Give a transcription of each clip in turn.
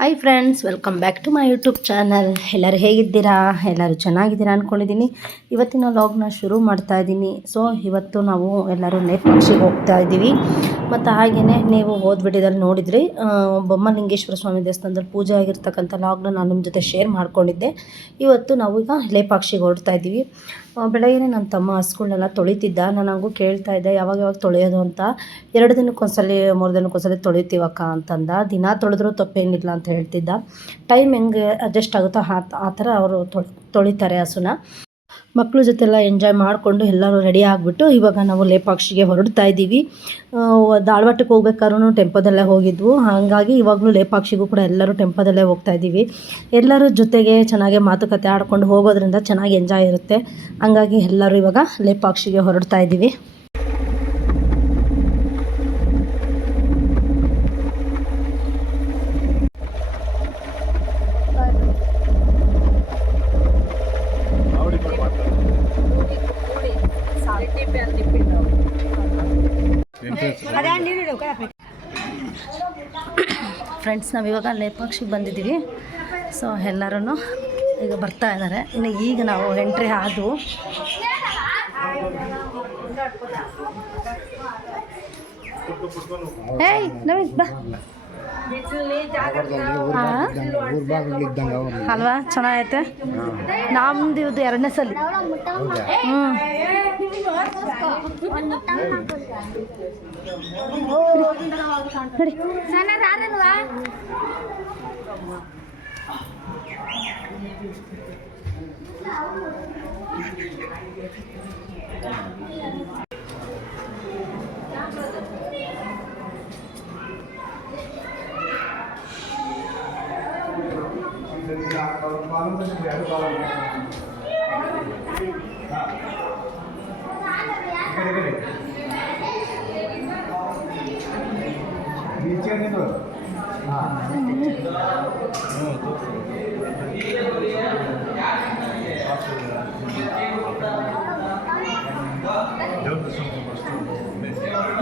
Hi friends, welcome back to my YouTube channel. ಎಲ್ಲರೂ ಹೇಗಿದ್ದೀರಾ? ಎಲ್ಲರೂ ಚೆನ್ನಾಗಿದ್ದೀರಾ ಅಂದ್ಕೊಂಡಿದ್ದೀನಿ. ಇವತ್ತಿನ ವ್ಲಾಗ್ನ ಶುರು ಮಾಡ್ತಾ ಇದ್ದೀನಿ. ಸೊ ಇವತ್ತು ನಾವು ಎಲ್ಲರೂ ನೇಪಾಕ್ಷಿಗೆ ಹೋಗ್ತಾ ಇದ್ದೀವಿ. ಮತ್ತು ಹಾಗೆಯೇ ನೀವು ಹೋದ ವಿಡಿಯೋದಲ್ಲಿ ನೋಡಿದ್ರಿ, ಬೊಮ್ಮಲಿಂಗೇಶ್ವರ ಸ್ವಾಮಿ ದೇವಸ್ಥಾನದಲ್ಲಿ ಪೂಜೆ ಆಗಿರ್ತಕ್ಕಂಥ ವ್ಲಾಗ್ನ ನಾನು ನಿಮ್ಮ ಜೊತೆ ಶೇರ್ ಮಾಡ್ಕೊಂಡಿದ್ದೆ. ಇವತ್ತು ನಾವು ಈಗ ಲೇಪಾಕ್ಷಿಗೆ ಹೊರಡ್ತಾ ಇದ್ದೀವಿ. ಬೆಳಗ್ಗೆ ನನ್ನ ತಮ್ಮ ಹಸುಗಳನ್ನೆಲ್ಲ ತೊಳಿತಿದ್ದ. ನಾನು ಹಂಗೂ ಕೇಳ್ತಾ ಇದ್ದೆ ಯಾವಾಗ ತೊಳೆಯೋದು ಅಂತ. 2 ದಿನಕ್ಕೊಂದ್ಸಲ 3 ದಿನಕ್ಕೊಂದ್ಸಲ ತೊಳಿತೀವಕ್ಕ ಅಂತಂದ. ದಿನ ತೊಳೆದ್ರೂ ತಪ್ಪೇನಿಲ್ಲ ಅಂತ ಹೇಳ್ತಿದ್ದ. ಟೈಮ್ ಹೆಂಗೆ ಅಡ್ಜಸ್ಟ್ ಆಗುತ್ತೋ ಆ ಥರ ಅವರು ತೊಳಿತಾರೆ ಹಸುನ. ಮಕ್ಕಳ ಜೊತೆಲ್ಲ ಎಂಜಾಯ್ ಮಾಡಿಕೊಂಡು ಎಲ್ಲರೂ ರೆಡಿ ಆಗಿಬಿಟ್ಟು ಇವಾಗ ನಾವು ಲೇಪಾಕ್ಷಿಗೆ ಹೊರಡ್ತಾ ಇದ್ದೀವಿ. ಧಾರವಾಡಕ್ಕೆ ಹೋಗ್ಬೇಕಾದ್ರೂ ಟೆಂಪೋದಲ್ಲೇ ಹೋಗಿದ್ವು. ಹಾಗಾಗಿ ಇವಾಗಲೂ ಲೇಪಾಕ್ಷಿಗೂ ಕೂಡ ಎಲ್ಲರೂ ಟೆಂಪೋದಲ್ಲೇ ಹೋಗ್ತಾ ಇದ್ದೀವಿ. ಎಲ್ಲರೂ ಜೊತೆಗೆ ಚೆನ್ನಾಗಿ ಮಾತುಕತೆ ಆಡ್ಕೊಂಡು ಹೋಗೋದ್ರಿಂದ ಚೆನ್ನಾಗಿ ಎಂಜಾಯ್ ಇರುತ್ತೆ. ಹಂಗಾಗಿ ಎಲ್ಲರೂ ಇವಾಗ ಲೇಪಾಕ್ಷಿಗೆ ಹೊರಡ್ತಾ ಇದ್ದೀವಿ. ಫ್ರೆಂಡ್ಸ್, ನಾವಿವಾಗ ಲೇಪಾಕ್ಷಿಗೆ ಬಂದಿದ್ದೀವಿ. ಸೊ ಎಲ್ಲರೂ ಈಗ ಬರ್ತಾ ಇದ್ದಾರೆ. ಇನ್ನು ಈಗ ನಾವು ಎಂಟ್ರಿ ಆದವು. ಏಯ್ ನವೀನ್ ಬಾ ಅಲ್ವಾ, ಚೆನ್ನಾಗೈತೆ. ನಮ್ದು ಇದು 2ನೇ ಸಲ.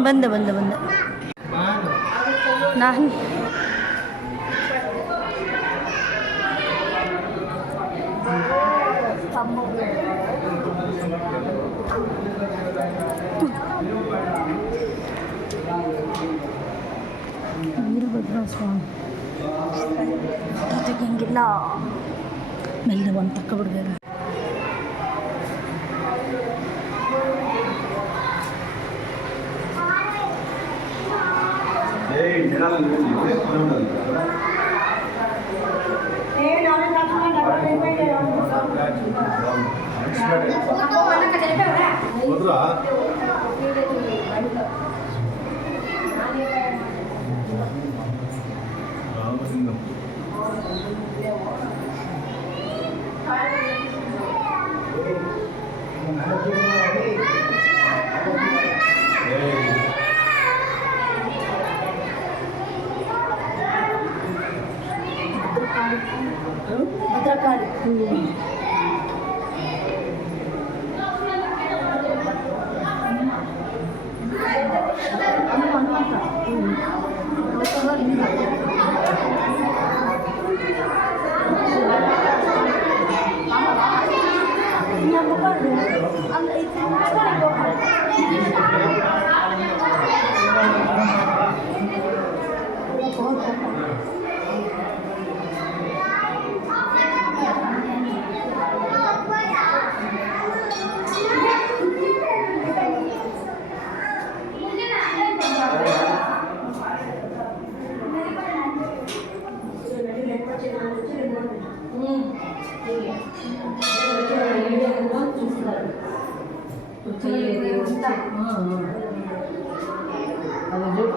ಬಂದೆ ನಾನು ವೀರಭದ್ರ ಸ್ವಾಮಿ ಹಂಗಿಲ್ಲ. ಮೆಲ್ಲ ಒಂದು ತಕ್ಕ ಬಿಡ್ಬೇಕು.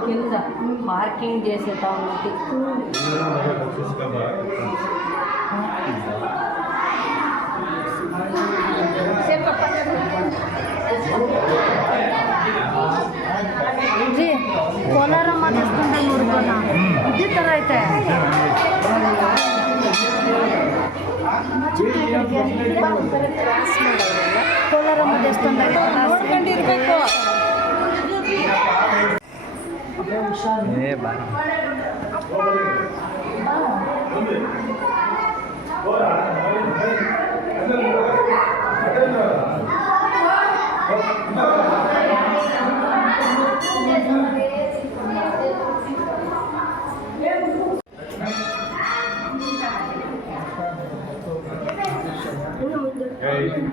కింద పార్కింగ్ చేసేటానికి ಕೋಲಾರಮ್ಮ ದೇವಸ್ಥಾನ ನೋಡ್ಬೋಣ. ಇದೇ ಥರ ಐತೆ. ಕೋಲಾರಮ್ಮ ದೇವಸ್ಥಾನದಾಗ ನೋಡ್ಕೊಂಡಿರ್ಬೇಕು. ಹುಷಾರು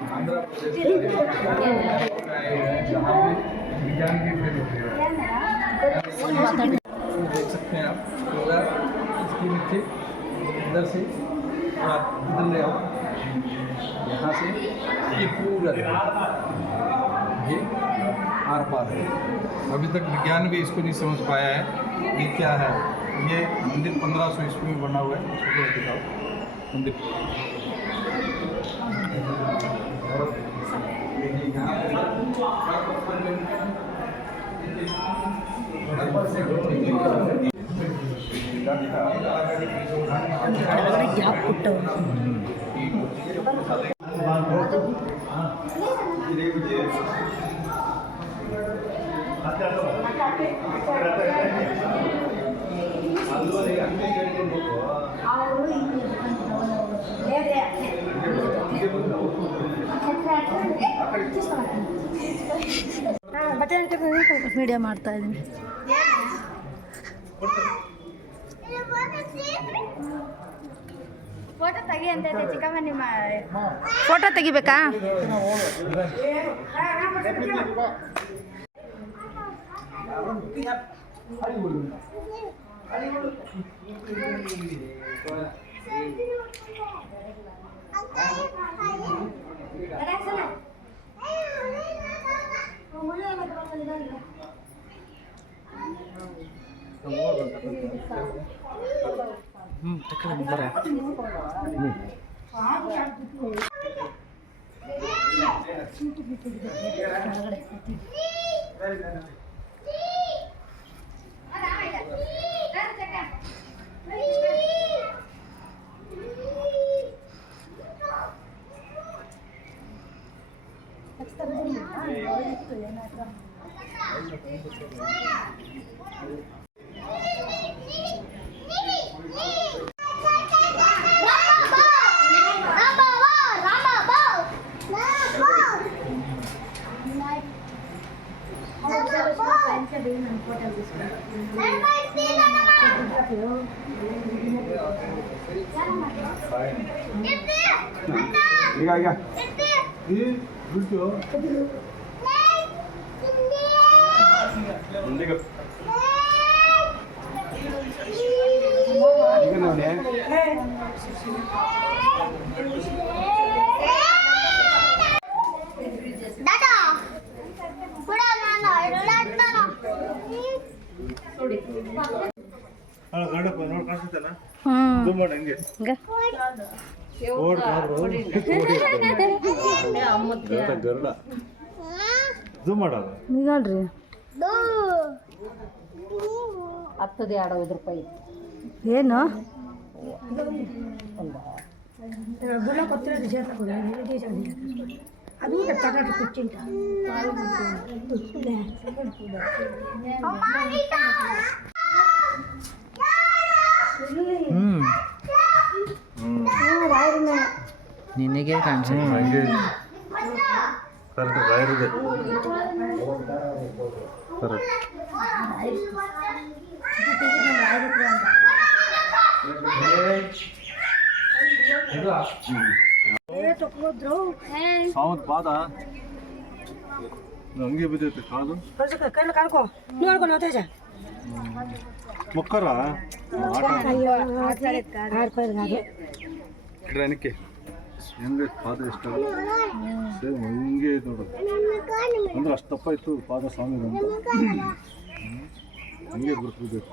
आंध्र प्रदेश जहाँ भी विज्ञान की फेल होती है देख सकते हैं आप पूरा इसकी नीचे इधर से आप इधर ले आओ यहाँ से ये पूरा ये आर पार है। अभी तक विज्ञान भी इसको नहीं समझ पाया है ये क्या है। ये मंदिर 1500 ईस्वी में बना हुआ है, उसको दिखाओ मंदिर। ಕೆಳಗಡೆ ಗ್ಯಾಪ್ ಕೊಟ್ಟವು. ಮೀಡಿಯಾ ಮಾಡ್ತಾ ಇದ್ದೀನಿ. ಫೋಟೋ ತೆಗಿ ಅಂತ ಚಿಕ್ಕಮ್ಮ ನಿಮ್ಮ ಫೋಟೋ ತೆಗಿಬೇಕಾ? ಈಗ ಬಿಟ್ಟು ಈಗ ನೋಡಿ ಹತ್ತದೆ 5 ರೂಪಾಯಿ ಏನು ಅದು ಕುಚ್ಚಿಂಟ ನಿನಗೆ ಕಾಣಿಸುತ್ತೆ ಸಾವತ್ ಪಾದ ಹಂಗೆ ಬಿದ್ದೈತೆ ಕಾಲು ಮೊಕ್ಕರ ಏನಕ್ಕೆ ಹೆಂಗೆ ಪಾದ ಇಷ್ಟ ಸೇಮ್ ಹಿಂಗೆ ಐತೆ ನೋಡು ಅಂದ್ರೆ ಅಷ್ಟು ತಪ್ಪ ಇತ್ತು ಪಾದ ಸ್ವಾಮಿ ಹಂಗೆ ಗುರುತಿದ್ದೈತೆ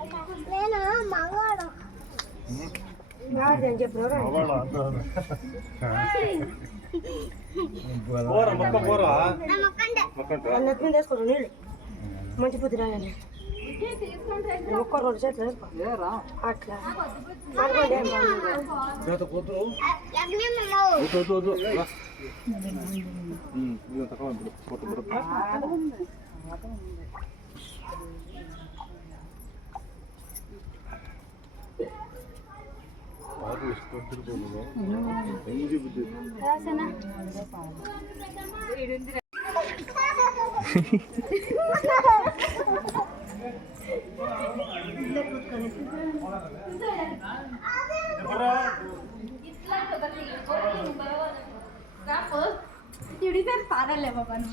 మంచి బుద్ధి రాయాలి ఒక్క రోజు చేతులు అట్లా ಹಿಡಿದ್ರೆ ಪಾರಲ್ಲೇ ಬಾಬಾನು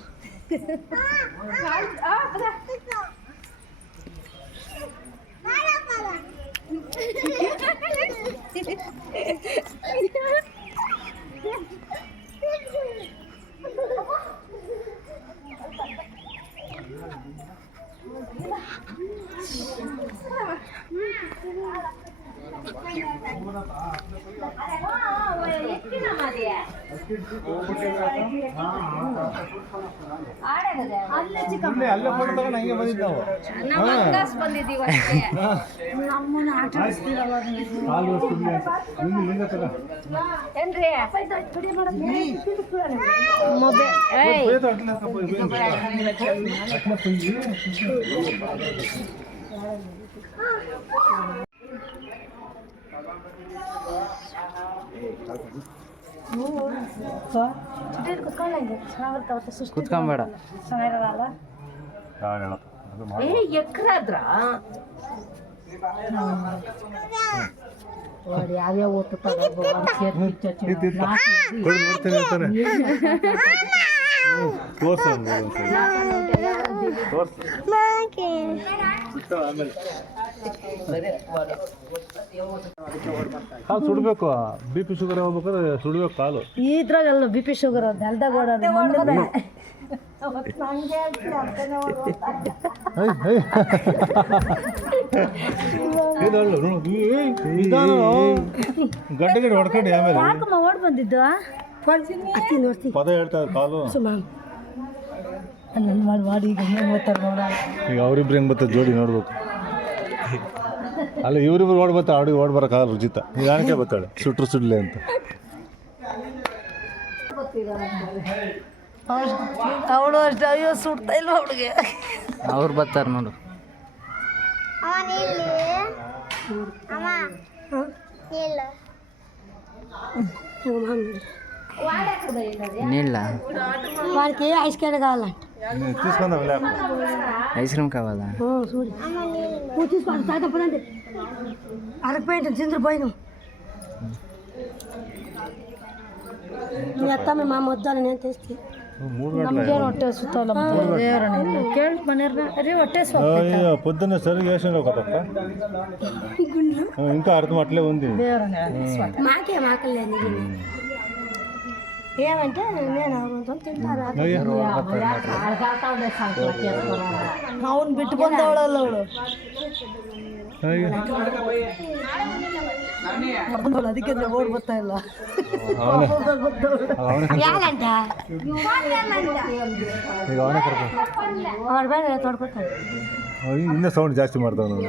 ಅಲ್ಲೇ ಫೋಟೋ ತಗೊಂಡು ಹಂಗೆ ಬಂದಿದ್ದು ಕುತ್ಕೊಂಬೇಡ ಎಕ್ರಾದ್ರ ಯಾವ್ಯಾವ ಓಟು ಕಾಲು ಸುಡಬೇಕು, ಬಿ ಪಿ ಶುಗರ್ ಹೋಗ್ಬೇಕಾದ್ರೆ ಸುಡಬೇಕು ಕಾಲು. ಇದ್ರಾಗಲ್ಲ ಬಿ ಪಿ ಶುಗರ್ ನೆಲ್ದಾಗ ಓಡಾಡಿ ಗಡ್ಡೆ ಗಡ್ಡೆ ಹೊಡ್ಕೊಂಡು ಆಮೇಲೆ ಯಾಕಮ್ಮ ಓಡ್ ಬಂದಿದ್ದು ಪದ ಹೇಳ್ತಾರೆ ಕಾಲು. ನನ್ನ ಮಾಡಿ ಈಗ ಓದ್ತಾರೆ ನೋಡ. ಈಗ ಅವ್ರಿಬ್ರು ಹೆಂಗ್ ಬರ್ತದೆ ಜೋಡಿ ನೋಡ್ಬೇಕು. ಅಲ್ಲ ಇವ್ರಿಬ್ರು ಓಡ್ ಬರ್ತಾ ಅವ್ರಿಗೆ ಓಡ್ ಬರೋಕ್ಕಾಗಲ್ಲ ರುಚಿತ. ನಿಧಾನಕ್ಕೆ ಬರ್ತಾಳೆ ಸುಟ್ರು ಸುಡ್ಲೆ ಅಂತ. ಅವಳು ಅಷ್ಟು ಅಯ್ಯೋ ಸುಡ್ತಾ ಇಲ್ಲ ಅವಳಿಗೆ. ಅವ್ರು ಬರ್ತಾರೆ ನೋಡು. నీళ్ళ వాడికి ఐస్ క్రీమ్ కావాలంట. ఐస్ క్రీమ్ కావాలా? చూడు నువ్వు తీసుకోండి తాగపోదండి అరకపోయింది చింద్రపోయిన మీ అత్త మీ మామ వద్దాను నేను తెస్తే ನಮ್ಗೇನು ಹೊಟ್ಟೆ ಸುತ್ತಲ್ಲ ಕೇಳಿ ಮನೆಯವ್ರನ್ನ ರೀ ಹೊಟ್ಟೆ పొద్దున్న సరిగా వేసిన కదప్ప ఇంకా అర్థం అట్లే ఉంది. మాకే మాకలేదు ఏమంటే నేను ಅವ್ರು తింటారు. అవును బిట్టు పొందేవాళ్ళు ಅವಳು ಅದಕ್ಕೆ ಓಡ್ ಬರ್ತಾ ಇಲ್ಲ. ತೊಡ್ಕೊತಾನೆ ಇನ್ನೂ ಸೌಂಡ್ ಜಾಸ್ತಿ ಮಾಡ್ತಾವ ನಾವು.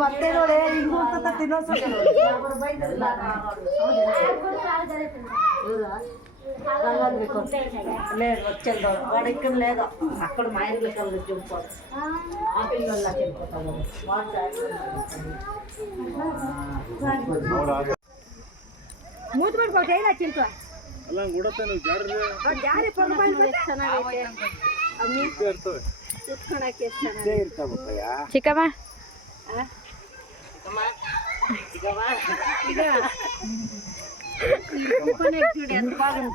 ಮತ್ತೆ ನೋಡಿ ಹಿಂಗೂ ತಿನ್ನೋದು లేదు వచ్చేది వాడు ఇక్కడ లేదు అక్కడ మా ఇంట్లో కళ్ళు చూపుకోవాలి ఆ పిల్లల్లా చెప్పుకోతాము ಮೂತ್ ಮಾಡ್ಬೇಕು ಏನ ಚಿಂತ ಅಲ್ಲ ಗುಡತ್ತೆ ನೀವು ಜಾರಿ ಪಡ್ಕೊಂಡು ಚೆನ್ನಾಗೈತೆ ಅಮ್ಮಿ ಇರ್ತವೆ ಕುತ್ಕೊಳಕ್ಕೆ ಚೆನ್ನಾಗಿ ಚಿಕ್ಕಮ್ಮ ಚಿಕ್ಕಮ್ಮ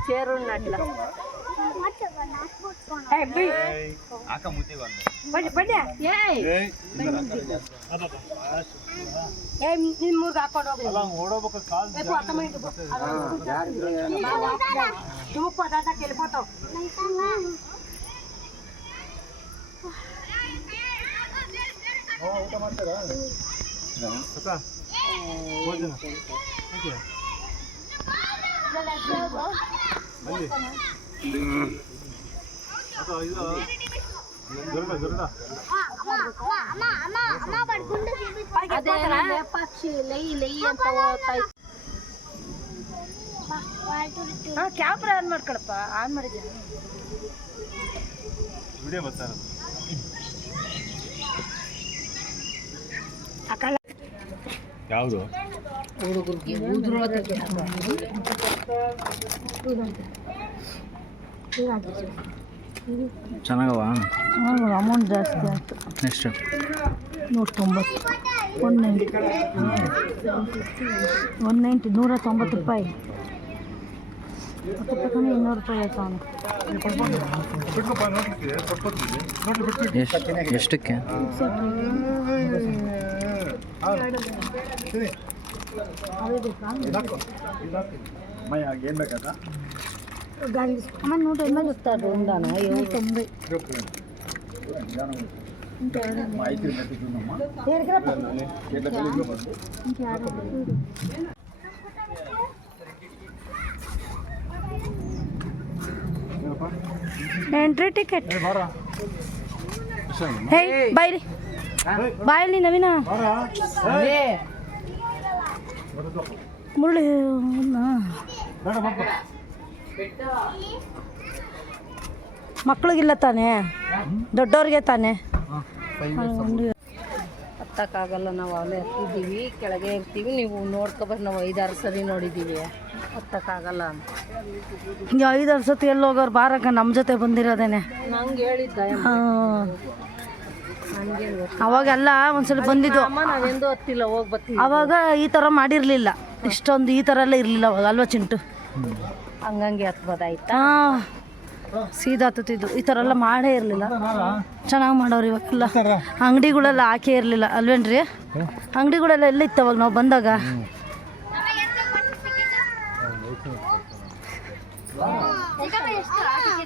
చేరు ఉన్నట్ల ನಿಮ್ಮೂರ್ಗೆ ಹಾಕೊಂಡು వెళ్ళిపోతావు ಊಟ ಮಾಡ್ತಾರಾ ಭೋಜನ ಕ್ಯಾಮ್ರಾ ಆನ್ ಮಾಡ್ಕೊಳಪ್ಪ, ಆನ್ ಮಾಡಿದ್ದೆ. ಯಾವುದು ಹುಡುಗರಿಗೆ ಉದುರೋದ ಚೆನ್ನಾಗವ. ಅಮೌಂಟ್ ಜಾಸ್ತಿ ಆಯಿತು. ಎಷ್ಟು? 190, 190, 190, 190 ರೂಪಾಯಿ. 10 ರೂಪಾಯಿ 200 ರೂಪಾಯಿ ಆಯ್ತು ಅವನು. ಎಷ್ಟಕ್ಕೆ? ಏನು ಬೇಕಾದ ಅಮ್ಮ ನೋಡಿ ಎಲ್ಲ ಗೊತ್ತಾದ್ರು ಒಂದಾನ 90. Entry ticket. ಹೇ ಬಾಯ್ರಿ, ಬಾಯಲ್ಲಿ ನವೀನ ಮುರಳಿ ಮಕ್ಳಿಗಿಲ್ಲ ತಾನೇ, ದೊಡ್ಡವ್ರಿಗೆ ತಾನೇ. ಹತ್ತಕ್ಕಾಗಲ್ಲ, ನಾವು ಅಲ್ಲೇ ಹತ್ತಿದ್ದೀವಿ, ಕೆಳಗೆ ಇರ್ತೀವಿ. ನೀವು ನೋಡ್ಕೊಬರ್ರಿ, ನಾವು 5-6 ಸರಿ ನೋಡಿದ್ದೀವಿ. ಹತ್ತಕ್ಕಾಗಲ್ಲ ಅಂತ. ಹಿಂಗೆ 5-6 ಸತಿ ಎಲ್ಲಿ ಹೋಗೋರು ಬಾರಕ್ಕ, ನಮ್ಮ ಜೊತೆ ಬಂದಿರೋದೇನೆ. ನಂಗೆ ಹೇಳಿದ್ದ ಅವಾಗೆಲ್ಲ ಒಂದ್ಸಲ ಬಂದಿದ್ದು, ನಾವೆಂದೂ ಹತ್ತಿಲ್ಲ, ಹೋಗಿ ಬರ್ತೀವಿ. ಅವಾಗ ಈ ಥರ ಮಾಡಿರಲಿಲ್ಲ, ಇಷ್ಟೊಂದು ಈ ಥರ ಎಲ್ಲ ಇರಲಿಲ್ಲ ಅವಾಗ, ಅಲ್ವಾ ಚಿಂಟು? ಹಂಗಂಗೆ ಹತ್ಬೋದಾಯ್ತಾ? ಸೀದಾ ಹತ್ತಿದ್ದು, ಈ ಥರ ಎಲ್ಲ ಮಾಡೇ ಇರಲಿಲ್ಲ. ಚೆನ್ನಾಗಿ ಮಾಡೋರು ಇವಾಗೆಲ್ಲ. ಅಂಗಡಿಗಳೆಲ್ಲ ಹಾಕೇ ಇರಲಿಲ್ಲ ಅಲ್ವೇನ್ರಿ? ಅಂಗಡಿಗಳೆಲ್ಲ ಎಲ್ಲ ಇತ್ತು ಅವಾಗ ನಾವು ಬಂದಾಗ.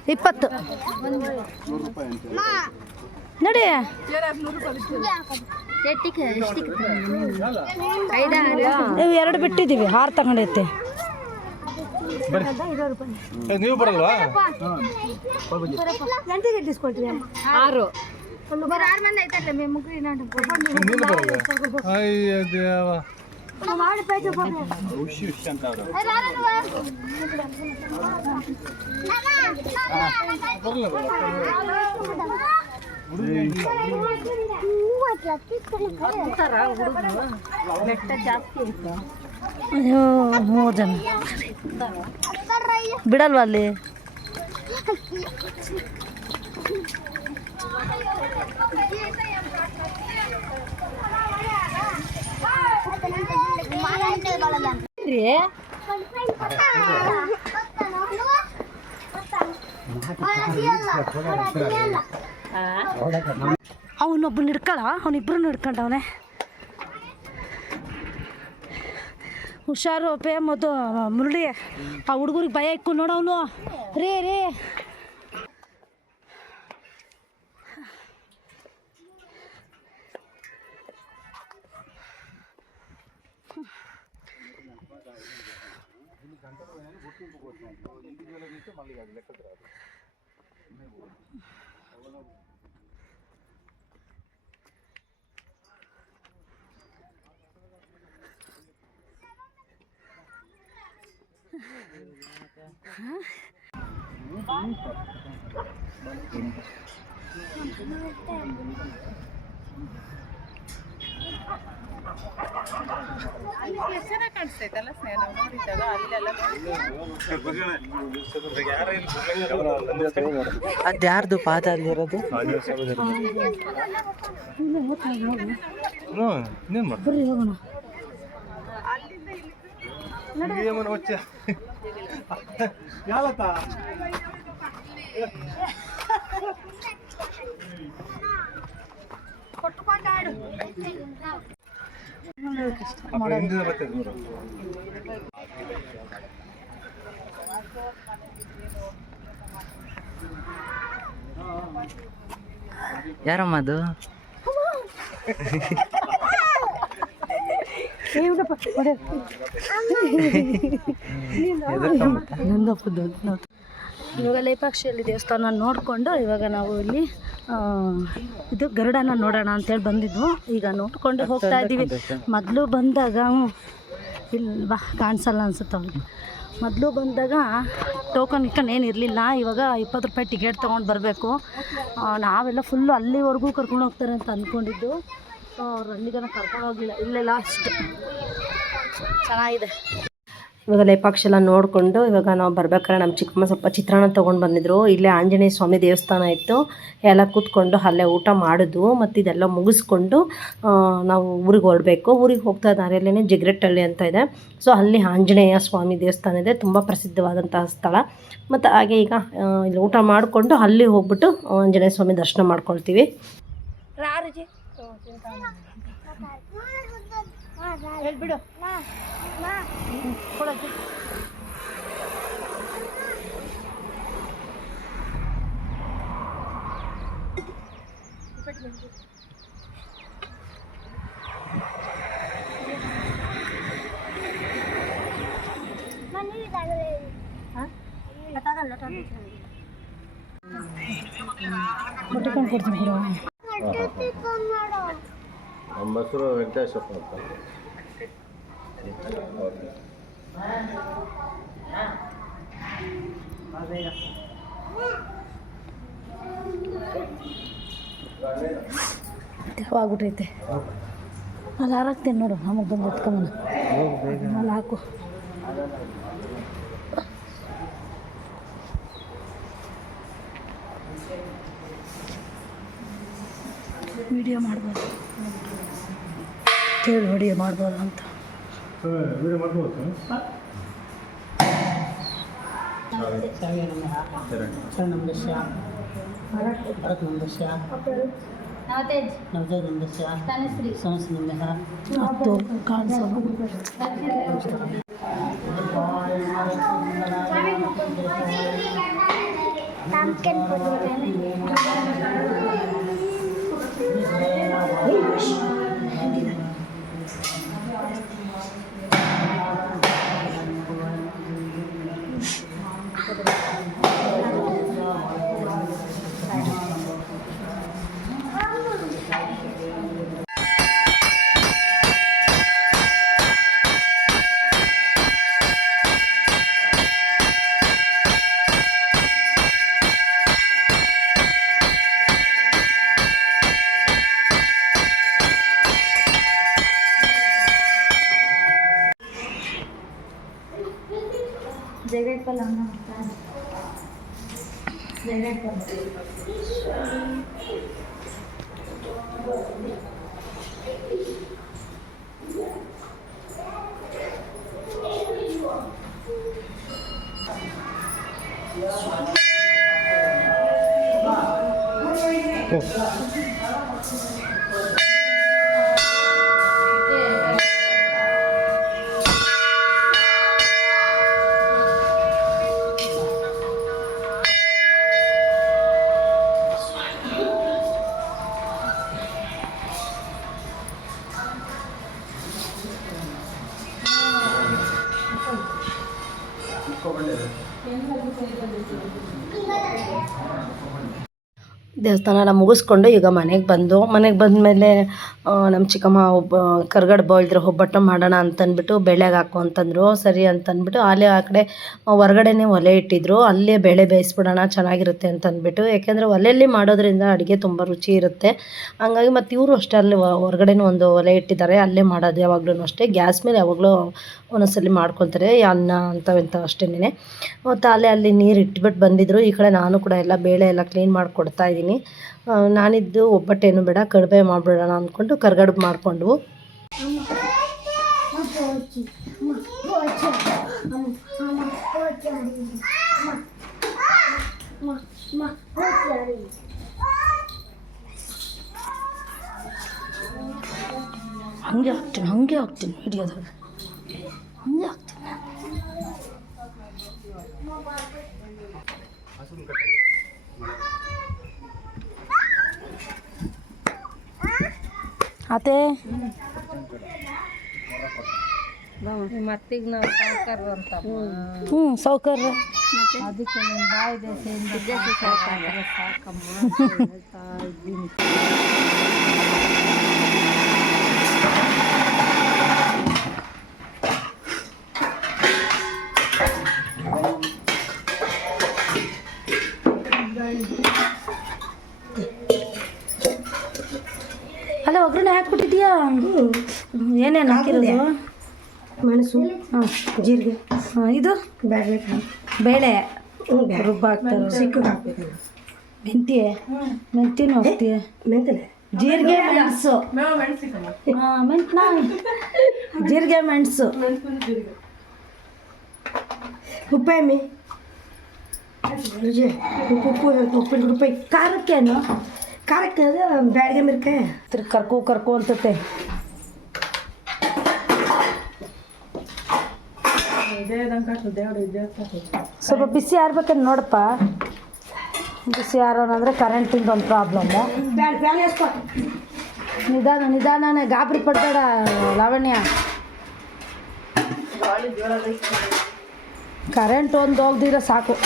$20 ನೋಡಿ. ನೀವು 2 ಬಿಟ್ಟಿದ್ದೀವಿ, 6 ತಗೊಂಡೈತೆ. ನೀವು ಬರಲ್ವಾ? 6 ಅಯ್ಯ ದೇವ. ಅಯ್ಯೋ 3 ಜನ ಬಿಡಲ್ವಾ ಅಲ್ಲಿ? ಅವನೊಬ್ಬನ ಹಿಡ್ಕಳ, ಅವನಿಬ್ರು ಹಿಡ್ಕೊಂಡವನೆ. ಹುಷಾರು ಪೇ ಮತ್ತು ಮುರಳಿ, ಆ ಹುಡುಗರಿಗೆ ಭಯ ಇಕ್ಕು ನೋಡವನು. ರೇ ಅದ್ಯಾರ್ದು ಪಾದ ಅಲ್ಲಿರೋದು? ಬರ್ರಿ ಹೋಗೋಣ. ಯಾರಮ್ಮ ಅದು? ನಂದಪ್ಪದ್ದು ಇವಾಗ ಲೇಪಾಕ್ಷಿಯಲ್ಲಿ ದೇವಸ್ಥಾನ ನೋಡಿಕೊಂಡು ಇವಾಗ ನಾವು ಇಲ್ಲಿ ಇದು ಗರುಡನ ನೋಡೋಣ ಅಂತೇಳಿ ಬಂದಿದ್ವು. ಈಗ ನೋಡಿಕೊಂಡು ಹೋಗ್ತಾ ಇದ್ದೀವಿ. ಮೊದಲು ಬಂದಾಗ ಇಲ್ವಾ ಕಾಣಿಸಲ್ಲ ಅನ್ಸುತ್ತೆ ಅವ್ರಿಗೆ. ಮೊದಲು ಬಂದಾಗ ಟೋಕನ್ ಏನು ಇರಲಿಲ್ಲ. ಇವಾಗ 20 ರೂಪಾಯಿ ಟಿಕೆಟ್ ತೊಗೊಂಡು ಬರಬೇಕು. ನಾವೆಲ್ಲ ಫುಲ್ಲು ಅಲ್ಲಿವರೆಗೂ ಕರ್ಕೊಂಡು ಹೋಗ್ತಾರೆ ಅಂತ ಅಂದ್ಕೊಂಡಿದ್ದು. ಸೊ ಅವ್ರು ಅಲ್ಲಿಗನ ಕರ್ಕೊಂಡು ಹೋಗಿಲ್ಲ, ಇಲ್ಲೇ ಲಾಸ್ಟ್. ಚೆನ್ನಾಗಿದೆ. ಇವಾಗ ಲೇಪಾಕ್ಷಿ ಎಲ್ಲ ನೋಡಿಕೊಂಡು ಇವಾಗ ನಾವು ಬರ್ಬೇಕಾದ್ರೆ ನಮ್ಮ ಚಿಕ್ಕಮ್ಮ ಸ್ವಲ್ಪ ಚಿತ್ರಾನ್ನ ತೊಗೊಂಡು ಬಂದಿದ್ರು. ಇಲ್ಲೇ ಆಂಜನೇಯ ಸ್ವಾಮಿ ದೇವಸ್ಥಾನ ಇತ್ತು. ಎಲ್ಲ ಕೂತ್ಕೊಂಡು ಅಲ್ಲೇ ಊಟ ಮಾಡಿದ್ವು. ಮತ್ತು ಇದೆಲ್ಲ ಮುಗಿಸ್ಕೊಂಡು ನಾವು ಊರಿಗೆ ಹೊರಡಬೇಕು. ಊರಿಗೆ ಹೋಗ್ತಾ ದಾರಿಯಲ್ಲೇ ಜಿಗ್ರೆಟ್ಟಹಳ್ಳಿ ಅಂತ ಇದೆ. ಸೊ ಅಲ್ಲಿ ಆಂಜನೇಯ ಸ್ವಾಮಿ ದೇವಸ್ಥಾನ ಇದೆ, ತುಂಬ ಪ್ರಸಿದ್ಧವಾದಂತಹ ಸ್ಥಳ. ಮತ್ತು ಹಾಗೆ ಈಗ ಇಲ್ಲಿ ಊಟ ಮಾಡಿಕೊಂಡು ಅಲ್ಲಿ ಹೋಗ್ಬಿಟ್ಟು ಆಂಜನೇಯ ಸ್ವಾಮಿ ದರ್ಶನ ಮಾಡ್ಕೊಳ್ತೀವಿ. ಹೇಳ್ಬಿಡು ನಮ್ಮ ಹೆಸರು ವೆಂಕಟೇಶಪ್ಪ ಅಂತ. ಆಗ್ಬಿಟ್ಟೈತೆ ಅಲ್ಲಿ ಹಾರಾಕ್ತೇನೆ ನೋಡು. ನಮಗೆ ಬಂದು ಎತ್ಕೊಂಬನ ಅಲ್ಲಿ ಹಾಕು. ವಿಡಿಯೋ ಮಾಡ್ಬೋದು ಹೇಳಿ, ವಿಡಿಯೋ ಮಾಡ್ಬೋದು ಅಂತ. ವಿಡಿಯೋ ಮಾಡ್ಬೋದು ಹತ್ತು ಕಾಣಿಸೋದು. ದೇವಸ್ಥಾನ ಎಲ್ಲ ಮುಗಿಸ್ಕೊಂಡು ಈಗ ಮನೆಗೆ ಬಂದಮೇಲೆ ನಮ್ಮ ಚಿಕ್ಕಮ್ಮ ಕರ್ಗಡೆ ಬೋಳಿದ್ರೆ ಒಬ್ಬಟ್ಟು ಮಾಡೋಣ ಅಂತಂದ್ಬಿಟ್ಟು ಬೇಳೆಗೆ ಹಾಕು ಅಂತಂದರು. ಸರಿ ಅಂತಂದ್ಬಿಟ್ಟು ಅಲ್ಲೇ ಆ ಕಡೆ ಹೊರಗಡೆನೇ ಒಲೆ ಇಟ್ಟಿದ್ರು. ಅಲ್ಲೇ ಬೇಳೆ ಬೇಯಿಸ್ಬಿಡೋಣ ಚೆನ್ನಾಗಿರುತ್ತೆ ಅಂತಂದ್ಬಿಟ್ಟು. ಯಾಕೆಂದರೆ ಒಲೆಯಲ್ಲಿ ಮಾಡೋದ್ರಿಂದ ಅಡುಗೆ ತುಂಬ ರುಚಿ ಇರುತ್ತೆ. ಹಂಗಾಗಿ ಮತ್ತು ಇವರು ಅಷ್ಟೇ ಅಲ್ಲಿ ಹೊರಗಡೆನೂ ಒಂದು ಒಲೆ ಇಟ್ಟಿದ್ದಾರೆ, ಅಲ್ಲೇ ಮಾಡೋದು ಯಾವಾಗಲೂ ಅಷ್ಟೇ. ಗ್ಯಾಸ್ ಮೇಲೆ ಯಾವಾಗಲೂ ಒಂದೊಂದ್ಸಲಿ ಮಾಡ್ಕೊತಾರೆ ಅನ್ನ ಅಂಥವೆಂಥ ಅಷ್ಟೇನೆ. ಮತ್ತು ಅಲ್ಲಿ ನೀರು ಇಟ್ಬಿಟ್ಟು ಬಂದಿದ್ದರು. ಈ ಕಡೆ ನಾನು ಕೂಡ ಎಲ್ಲ ಬೇಳೆ ಎಲ್ಲ ಕ್ಲೀನ್ ಮಾಡಿಕೊಡ್ತಾ ಇದ್ದೀನಿ. ನಾನಿದ್ದು ಒಬ್ಬಟ್ಟೇನು ಬೇಡ ಕಡಿಮೆ ಮಾಡಿಬಿಡೋಣ ಅಂದ್ಕೊಂಡು ಕರ್ಗಡ್ಬು ಮಾಡಿಕೊಂಡು ಹಂಗೆ ಹಾಕ್ತೀನಿ ವಿಡಿಯೋದಾಗ ಹಂಗೆ ಹಾಕ್ತೀನಿ. ಅತ್ತೆ ಮತ್ತೀಗ ನಾವು ಸಾವುಕಾರ ಅಂತ ಹ್ಞೂ ಸೌಕರ್ಯ ಅದಕ್ಕೆ ನನ್ನ ಬಾಯಿ ದೇಶದಿಂದ ಸಾಕಮ್ಮ ಹೇಳ್ತಾ ಇದ್ದೀನಿ. ಅಲ್ಲ ಒಗ್ಗರಣೆ ಹಾಕ್ಬಿಟ್ಟಿದ್ಯಾ? ಏನೇನು ಹಾಕಿರೋದು? ಮೆಣಸು, ಹಾಂ, ಜೀರಿಗೆ, ಹಾಂ, ಇದು ಬೇಳೆ ಬೇಳೆ ರುಬ್ಬ ಹಾಕ್ತಾರೆ. ಸಿಕ್ಕಿಗೆ ಹಾಕ್ಬೇಕು. ಮೆಂತ್ಯನೂ ಹಾಕ್ತೀಯ? ಮೆಂತಲೆ ಜೀರಿಗೆ ಮೆಣಸು ಹಾಂ ಮೆಂತ್ನ ಜೀರಿಗೆ ಮೆಣಸು ಉಪ್ಪೆಮ್ಮಿ ರುಚಿ ಉಪ್ಪು ಉಪ್ಪಿನ ರೂಪಾಯಿ ಖಾರಕ್ಕೇನು? ಖಾರಕ್ಕೆ ಬ್ಯಾಡಿಗೆ ಮಿರ್ಕಾಯಿ ಕರ್ಕೊ ಅಂತತೆ. ಸ್ವಲ್ಪ ಬಿಸಿ ಆರ್ಬೇಕಂತ ನೋಡಪ್ಪ. ಬಿಸಿ ಆರೋನಂದ್ರೆ ಕರೆಂಟಿಂದ ಒಂದು ಪ್ರಾಬ್ಲಮ್ಮು. ಬ್ಯಾಳೆ ಹಾಕೋ. ನಿಧಾನನೇ ಗಾಬರಿ ಪಡ್ಬೇಡ ಲಾವಣ್ಯ. ಕರೆಂಟ್ ಒಂದು ಹೋಗ್ದಿರ ಸಾಕು.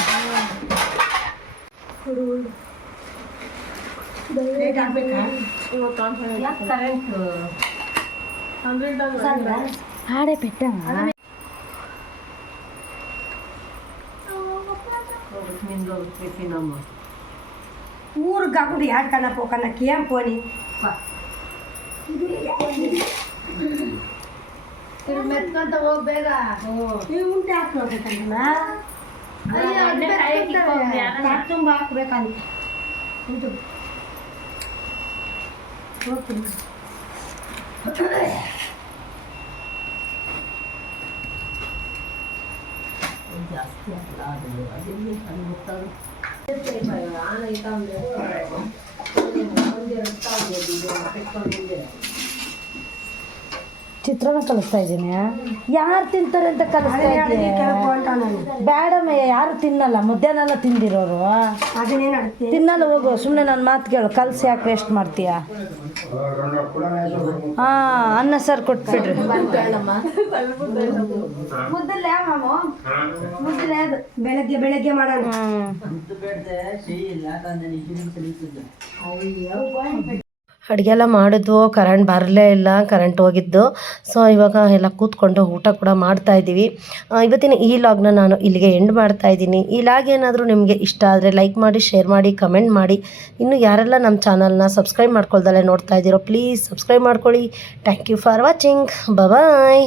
ಹಾಡೆ ಪೆಟ್ಟ ಊರಿಗೆ ಹಾಕೊಂಡು ಎರಡು ಕಣ್ಣ ಪೋಕನ್ನ ಕೇಮ್ ಪೋನಿ ಮೆತ್ಕೊಂತ ಹೋಗ್ಬೇಗ ಉಂಟೆ ಹಾಕ್ಬೇಕಲ್ಲ ತುಂಬ ಹಾಕ್ಬೇಕಂತ ಉಂಟು ಹೋಗ್ತೀನಿ. ಚಿತ್ರಾನ್ನ ಕಲಿಸ್ತಾ ಇದ್ದೀನಿ. ಯಾರು ತಿಂತಾರೆ ಅಂತ ಕಲಿಸ್ತಾ ಇದ್ದೀನಿ. ಬೇಡಮ್ಮಯ್ಯ, ಯಾರು ತಿನ್ನಲ್ಲ. ಮುದ್ದೆನೆಲ್ಲ ತಿಂದಿರೋರು ಅದನ್ನೇನು ಅಡುತ್ತೆ ತಿನ್ನಲ್ಲ. ಹೋಗು ಸುಮ್ಮನೆ ನನ್ನ ಮಾತು ಕೇಳು. ಕಲಸಿ ಯಾಕೆ ವೇಸ್ಟ್ ಮಾಡ್ತೀಯ? ಹಾಂ, ಅನ್ನ ಸಾರು ಕೊಟ್ಬಿಡ್ರಿ. ಮುದ್ದಲ್ಲೇ ಮಾಮ ಮುದ್ದಲ್ಲೇ ಅದು ಬೆಳಗ್ಗೆ ಮಾಡೋಣ. ಅಡುಗೆ ಎಲ್ಲ ಮಾಡಿದ್ವು, ಕರೆಂಟ್ ಬರಲೇ ಇಲ್ಲ, ಕರೆಂಟ್ ಹೋಗಿದ್ದು. ಸೊ ಇವಾಗ ಎಲ್ಲ ಕೂತ್ಕೊಂಡು ಊಟ ಕೂಡ ಮಾಡ್ತಾಯಿದ್ದೀವಿ. ಇವತ್ತಿನ ಈ ಲಾಗ್ನ ನಾನು ಇಲ್ಲಿಗೆ ಎಂಡ್ ಮಾಡ್ತಾಯಿದ್ದೀನಿ. ಈ ಲಾಗ್ ಏನಾದರೂ ನಿಮಗೆ ಇಷ್ಟ ಆದರೆ ಲೈಕ್ ಮಾಡಿ, ಶೇರ್ ಮಾಡಿ, ಕಮೆಂಟ್ ಮಾಡಿ. ಇನ್ನು ಯಾರೆಲ್ಲ ನಮ್ಮ ಚಾನಲ್ನ ಸಬ್ಸ್ಕ್ರೈಬ್ ಮಾಡ್ಕೊಳ್ದಲ್ಲೇ ನೋಡ್ತಾ ಇದ್ದೀರೋ ಪ್ಲೀಸ್ ಸಬ್ಸ್ಕ್ರೈಬ್ ಮಾಡ್ಕೊಳ್ಳಿ. Thank you for watching. Bye.